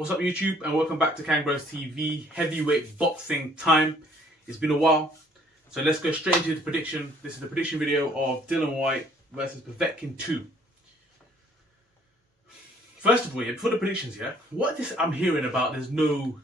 What's up, YouTube, and welcome back to KangBrosTV heavyweight boxing time. It's been a while, so let's go straight into the prediction. This is the prediction video of Dillian Whyte versus Povetkin 2. First of all, before the predictions, what this I'm hearing about? There's no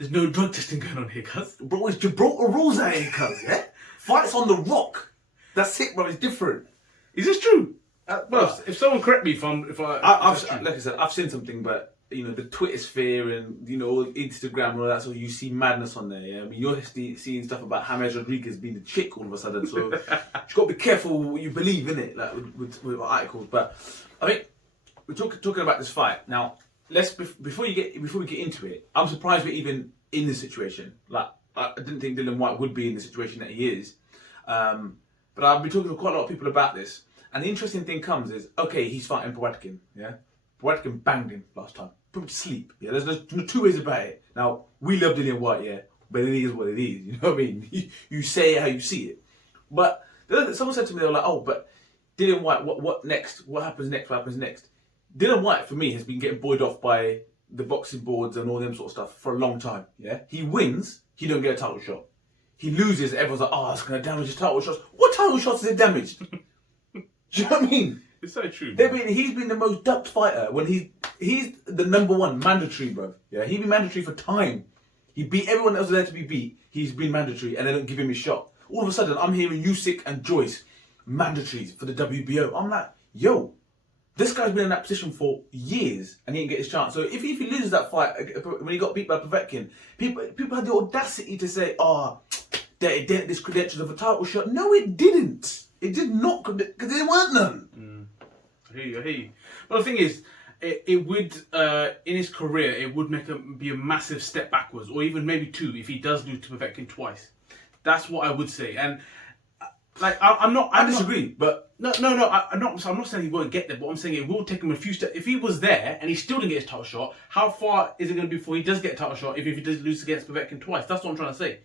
drug testing going on here, cuz. Bro, it's Gibraltar rules out here, cuz, yeah? Fights on the rock. That's it, bro. It's different. Is this true? Well, if someone correct me if like I said, I've seen something, but you know the Twitter sphere and Instagram and all that, so you see madness on there. Yeah, I mean you're seeing stuff about James Rodriguez being the chick all of a sudden. So you got to be careful what you believe in it, like with articles. But I think we're talking about this fight now. Before we get into it, I'm surprised we're even in this situation. Like I didn't think Dillian Whyte would be in the situation that he is. But I've been talking to quite a lot of people about this. And the interesting thing comes is, okay, he's fighting Povetkin, yeah? Povetkin banged him last time. Put him to sleep, yeah? There's no two ways about it. Now, we love Dillian Whyte, yeah? But it is what it is, you know what I mean? You say it how you see it. But someone said to me, they were like, oh, but Dillian Whyte, what next? What happens next? What happens next? Dillian Whyte, for me, has been getting buoyed off by the boxing boards and all them sort of stuff for a long time, yeah? He wins, he don't get a title shot. He loses, everyone's like, oh, it's going to damage his title shots. What title shots is it damaged? Do you know what I mean? It's so true. He's been the most ducked fighter when he's the number one mandatory, bro. Yeah, he's been mandatory for time. He beat everyone that was there to be beat. He's been mandatory, and they don't give him his shot. All of a sudden, I'm hearing Usyk and Joyce mandatories for the WBO. I'm like, yo, this guy's been in that position for years, and he didn't get his chance. So if he loses that fight when he got beat by Povetkin, people had the audacity to say, oh, that this credentials of a title shot. No, it didn't. It did not, because there weren't none. I hear you. But the thing is, it would, in his career, it would be a massive step backwards, or even maybe two, if he does lose to Povetkin twice. That's what I would say. And, like, I disagree, but... I'm not saying he won't get there, but I'm saying it will take him a few steps. If he was there, and he still didn't get his title shot, how far is it going to be before he does get a title shot if he does lose against Povetkin twice? That's what I'm trying to say.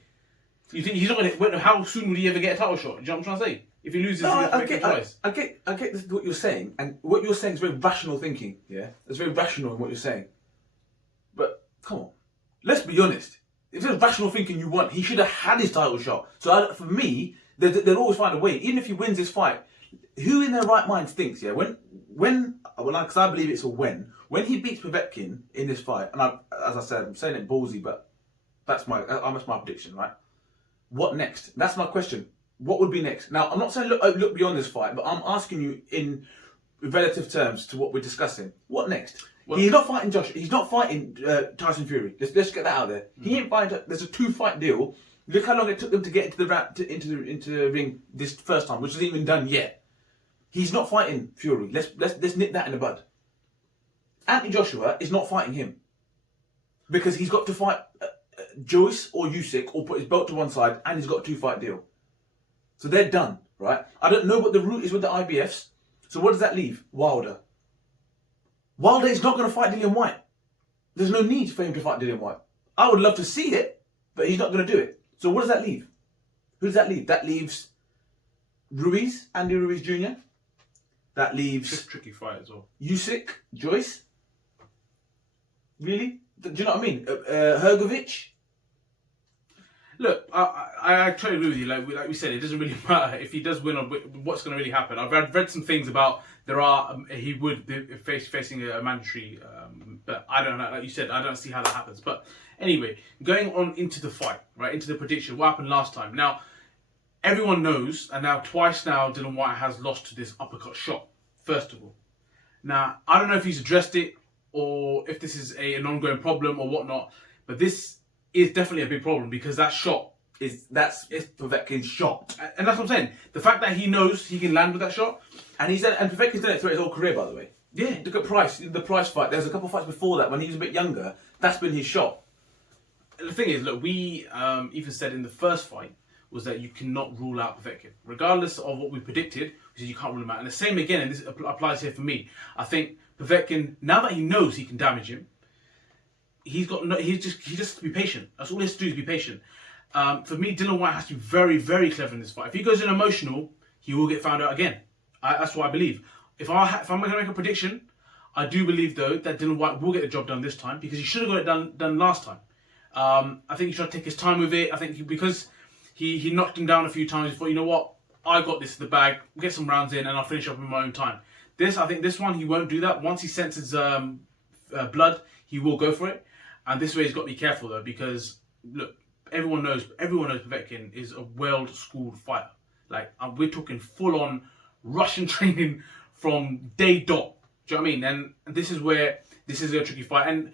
You think he's not going to... How soon would he ever get a title shot? Do you know what I'm trying to say? If he loses twice. I get what you're saying, and what you're saying is very rational thinking. Yeah, it's very rational in what you're saying. But come on, let's be honest. If there's rational thinking you want, he should have had his title shot. So for me, they'll always find a way. Even if he wins this fight, who in their right mind thinks? Yeah, because I believe it's a when he beats Povetkin in this fight, and as I said, I'm saying it ballsy, but that's my prediction, right? What next? That's my question. What would be next? Now, I'm not saying look beyond this fight, but I'm asking you in relative terms to what we're discussing. What next? Well, he's not fighting Josh. He's not fighting Tyson Fury. Let's get that out there. He ain't fighting. There's a 2-fight deal. Look how long it took them to get into the ring this first time, which isn't even done yet. He's not fighting Fury. Let's nip that in the bud. Anthony Joshua is not fighting him because he's got to fight Joyce or Usyk or put his belt to one side, and he's got a 2-fight deal. So they're done, right? I don't know what the route is with the IBFs. So what does that leave? Wilder. Wilder is not going to fight Dillian Whyte. There's no need for him to fight Dillian Whyte. I would love to see it, but he's not going to do it. So what does that leave? Who does that leave? That leaves Andy Ruiz Jr. That leaves... It's a tricky fight as well. Usyk, Joyce. Really? Do you know what I mean? Hrgovic. Look, I totally agree with you. Like we said, it doesn't really matter if he does win or what's going to really happen. I've read some things about he would be facing a mandatory, but I don't know. Like you said, I don't see how that happens. But anyway, going on into the fight, right, into the prediction. What happened last time? Now, everyone knows, and now twice now, Dillian Whyte has lost to this uppercut shot. First of all, now I don't know if he's addressed it or if this is an ongoing problem or whatnot, but this is definitely a big problem because that shot that's Povetkin's shot, and that's what I'm saying. The fact that he knows he can land with that shot, and Povetkin's done it throughout his whole career, by the way. Yeah, look at the Price fight. There's a couple of fights before that when he was a bit younger. That's been his shot. The thing is, look, we even said in the first fight was that you cannot rule out Povetkin, regardless of what we predicted. We said you can't rule him out, and the same again, and this applies here for me. I think Povetkin, now that he knows he can damage him, he just has to be patient. That's all he has to do is be patient. For me, Dillian Whyte has to be very, very clever in this fight. If he goes in emotional, he will get found out again. That's what I believe. If I'm going to make a prediction, I do believe though that Dillian Whyte will get the job done this time because he should have got it done last time. I think he should take his time with it. I think because he knocked him down a few times, he thought, you know what, I got this in the bag, get some rounds in and I'll finish up in my own time. I think this one, he won't do that. Once he senses blood, he will go for it. And this way he's got to be careful though, because look, everyone knows Povetkin is a well-schooled fighter. Like, we're talking full-on Russian training from day dot. Do you know what I mean? And this is a tricky fight. And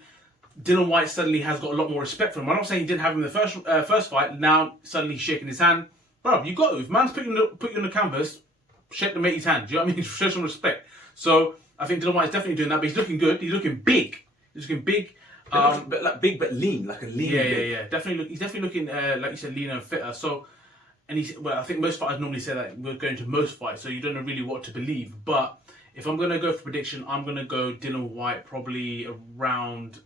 Dillian Whyte suddenly has got a lot more respect for him. I'm not saying he didn't have him in the first fight. Now suddenly he's shaking his hand. Bro, you got to. If man's put you on the canvas, shake the mate's hand. Do you know what I mean? Show some respect. So I think Dillian Whyte is definitely doing that. But he's looking good. He's looking big. He's looking big. Big but lean, like a lean. Yeah. Definitely. He's definitely looking like you said, leaner and fitter. So, and I think most fighters normally say that we're going to most fights, so you don't know really what to believe. But if I'm gonna go for prediction, I'm gonna go Dillian Whyte probably around.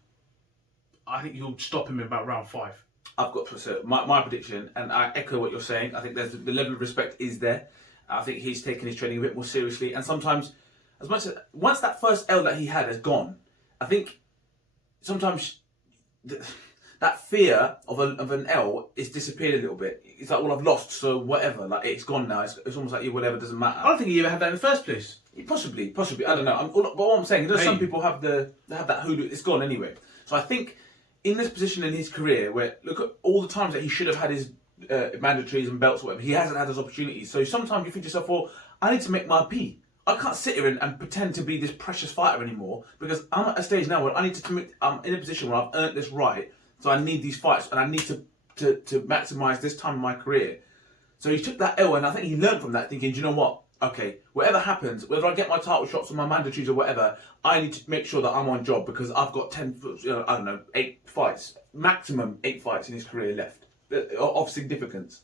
I think he'll stop him in about round 5. I've got my prediction, and I echo what you're saying. I think there's the level of respect is there. I think he's taking his training a bit more seriously, and sometimes, once that first L that he had has gone, I think sometimes that fear of an L is disappeared a little bit. It's like, well, I've lost, so whatever. Like, it's gone now. It's almost like whatever doesn't matter. I don't think he ever had that in the first place. Possibly. I don't know. But what I'm saying, there's some people have that hoodoo. It's gone anyway. So I think in this position in his career, where look at all the times that he should have had his mandatories and belts, or whatever, he hasn't had those opportunities. So sometimes you think to yourself, well, I need to make my P. I can't sit here and pretend to be this precious fighter anymore, because I'm at a stage now where I need to commit. I'm in a position where I've earned this right, so I need these fights and I need to maximise this time in my career. So he took that L, and I think he learned from that, thinking, do you know what? Okay, whatever happens, whether I get my title shots or my mandatories or whatever, I need to make sure that I'm on job, because I've got 8 fights, maximum 8 fights in his career left of significance.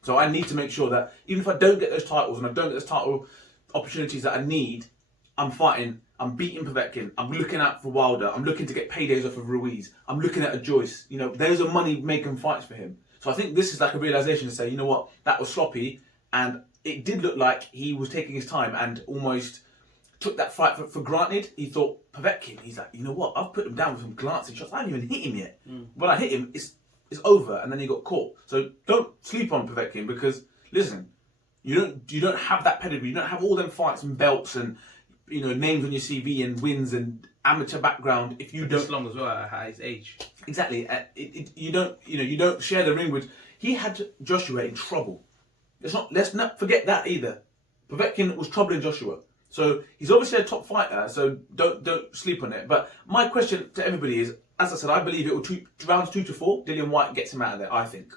So I need to make sure that even if I don't get those titles and I don't get those title opportunities that I need, I'm fighting, I'm beating Povetkin, I'm looking out for Wilder, I'm looking to get paydays off of Ruiz, I'm looking at a Joyce. You know, those are money-making fights for him. So I think this is like a realisation to say, you know what, that was sloppy, and it did look like he was taking his time and almost took that fight for granted. He thought, Povetkin, he's like, you know what, I've put him down with some glancing shots, I haven't even hit him yet. When I hit him, it's over, and then he got caught. So don't sleep on Povetkin, because listen, you don't have that pedigree, you don't have all them fights and belts and names on your CV and wins and amateur background if you don't. This long as well at his age. Exactly. You don't share the ring with. He had Joshua in trouble. Let's not forget that either. Povetkin was troubling Joshua, so he's obviously a top fighter. So don't sleep on it. But my question to everybody is, as I said, I believe it will rounds 2 to 4. Dillian Whyte gets him out of there. I think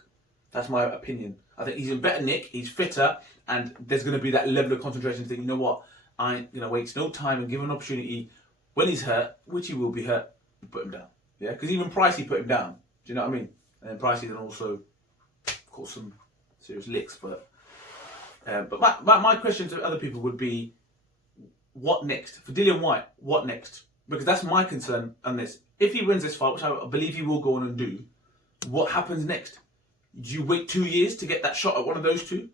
that's my opinion. I think he's in better nick. He's fitter, and there's going to be that level of concentration to think, you know what, I ain't going to waste no time and give him an opportunity. When he's hurt, which he will be hurt, put him down. Yeah, because even Pricey put him down. Do you know what I mean? And then Pricey then also caught some serious licks. But my question to other people would be, what next? For Dillian Whyte, what next? Because that's my concern on this. If he wins this fight, which I believe he will go on and do, what happens next? Do you wait 2 years to get that shot at one of those two?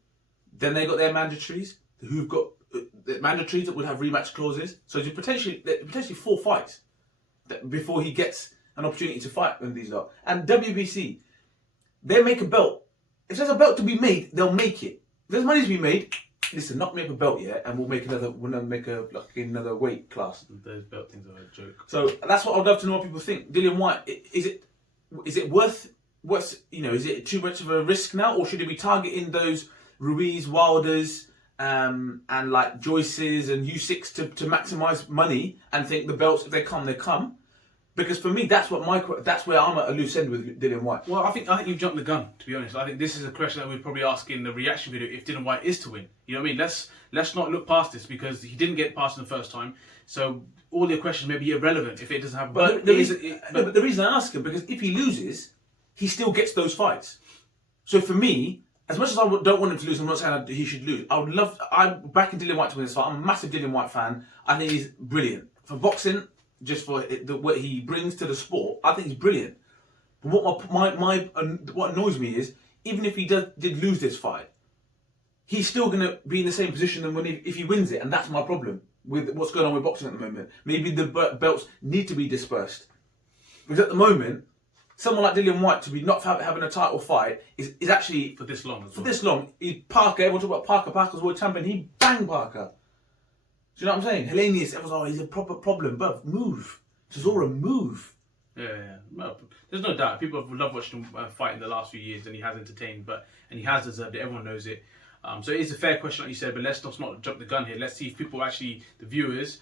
Then they got their mandatories, who've got the mandatories that would have rematch clauses. So there's potentially 4 fights before he gets an opportunity to fight with these lot. And WBC, they make a belt. If there's a belt to be made, they'll make it. If there's money to be made, listen, knock me up a belt, yeah, and we'll make another weight class. Those belt things are a joke. So that's what I'd love to know what people think. Dillian Whyte, is it worth? Is it too much of a risk now, or should he be targeting those Ruiz, Wilders, and like Joyce's and U6 to maximise money and think the belts, if they come, they come? Because for me, that's where I'm at a loose end with Dillian Whyte. Well, I think you've jumped the gun, to be honest. I think this is a question that we'd probably ask in the reaction video if Dillian Whyte is to win. You know what I mean? Let's not look past this, because he didn't get past in the first time. So all your questions may be irrelevant if it doesn't happen. But the reason I ask him, because if he loses, he still gets those fights. So for me, as much as I don't want him to lose, I'm not saying he should lose. I'm backing Dillian Whyte to win this fight. I'm a massive Dillian Whyte fan. I think he's brilliant. For boxing, just for what he brings to the sport, I think he's brilliant. But what annoys me is, even if he did lose this fight, he's still going to be in the same position than if he wins it, and that's my problem. with what's going on with boxing at the moment. Maybe the belts need to be dispersed. Because at the moment, someone like Dillian Whyte to be not having a title fight is actually... For this long as well. For this long. Parker, everyone talk about Parker. Parker's world champion. He banged Parker. Do you know what I'm saying? Hellenius, everyone's, he's a proper problem. But move. Chisora, move. Yeah. Well, there's no doubt. People have loved watching him fight in the last few years, and he has entertained, and he has deserved it. Everyone knows it. So it is a fair question, like you said, but let's not jump the gun here. Let's see if people actually, the viewers,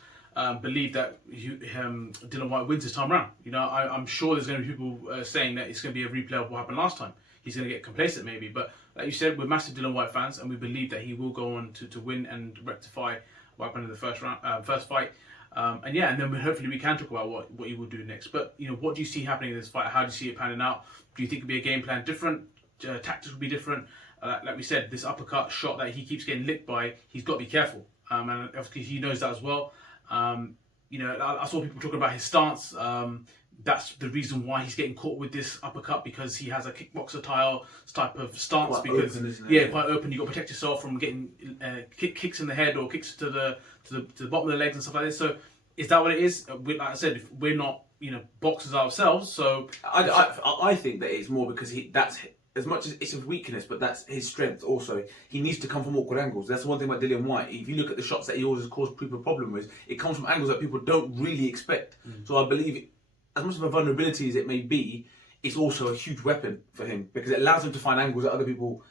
believe that Dillian Whyte wins this time around. You know, I'm sure there's going to be people saying that it's going to be a replay of what happened last time. He's going to get complacent maybe, but like you said, we're massive Dillian Whyte fans, and we believe that he will go on to win and rectify what happened in the first fight. And then hopefully we can talk about what he will do next. But you know, what do you see happening in this fight? How do you see it panning out? Do you think it'll be a game plan different? Tactics will be different. Like we said, this uppercut shot that he keeps getting licked by, he's got to be careful. And obviously he knows that as well. You know, I saw people talking about his stance. That's the reason why he's getting caught with this uppercut, because he has a kickboxer type of stance. Quite because open, isn't it? quite open. You got to protect yourself from getting kicks in the head or kicks to the bottom of the legs and stuff like this. So is that what it is? Like I said, if we're not boxers ourselves, so I think that it's more because that's as much as it's a weakness, but that's his strength also. He needs to come from awkward angles. That's one thing about Dillian Whyte. If you look at the shots that he always caused people a problem with, it comes from angles that people don't really expect. So I believe, as much of a vulnerability as it may be, it's also a huge weapon for him, because it allows him to find angles that other people,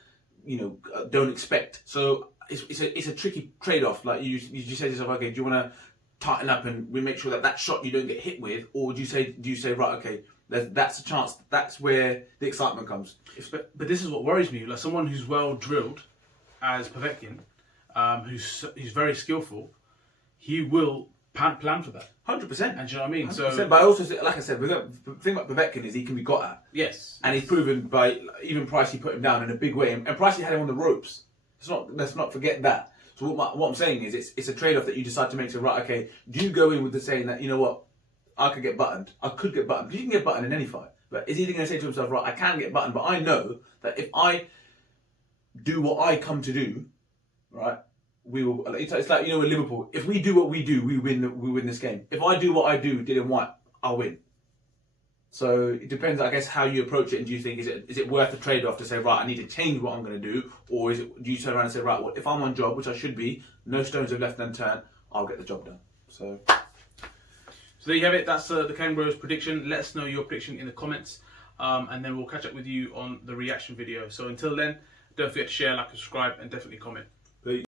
don't expect. So it's a tricky trade-off. Like you just say to yourself, okay, do you want to tighten up and we make sure that shot you don't get hit with, or do you say right, okay, that's a chance. That's where the excitement comes. But this is what worries me. Like someone who's well drilled, as Povetkin, who's very skillful, he will plan for that. 100%. And do you know what I mean? 100%. So, but I also, like I said, the thing about Povetkin is he can be got at. Yes. And he's proven by even Pricey put him down in a big way, and Pricey had him on the ropes. Let's not forget that. So what I'm saying is it's a trade-off that you decide to make. So right, okay, do you go in with the saying that, you know what, I could get buttoned. Because you can get buttoned in any fight. But is he going to say to himself, right, I can get buttoned, but I know that if I do what I come to do, right, we will. It's like, with Liverpool. If we do what we do, we win this game. If I do what I do, Dillian Whyte, I'll win. So it depends, I guess, how you approach it. And do you think is it worth the trade-off to say, right, I need to change what I'm going to do, or do you turn around and say, right, well, if I'm on job, which I should be, no stones are left unturned, I'll get the job done. So there you have it. That's the KangBros prediction. Let us know your prediction in the comments, and then we'll catch up with you on the reaction video. So until then, don't forget to share, like, subscribe, and definitely comment.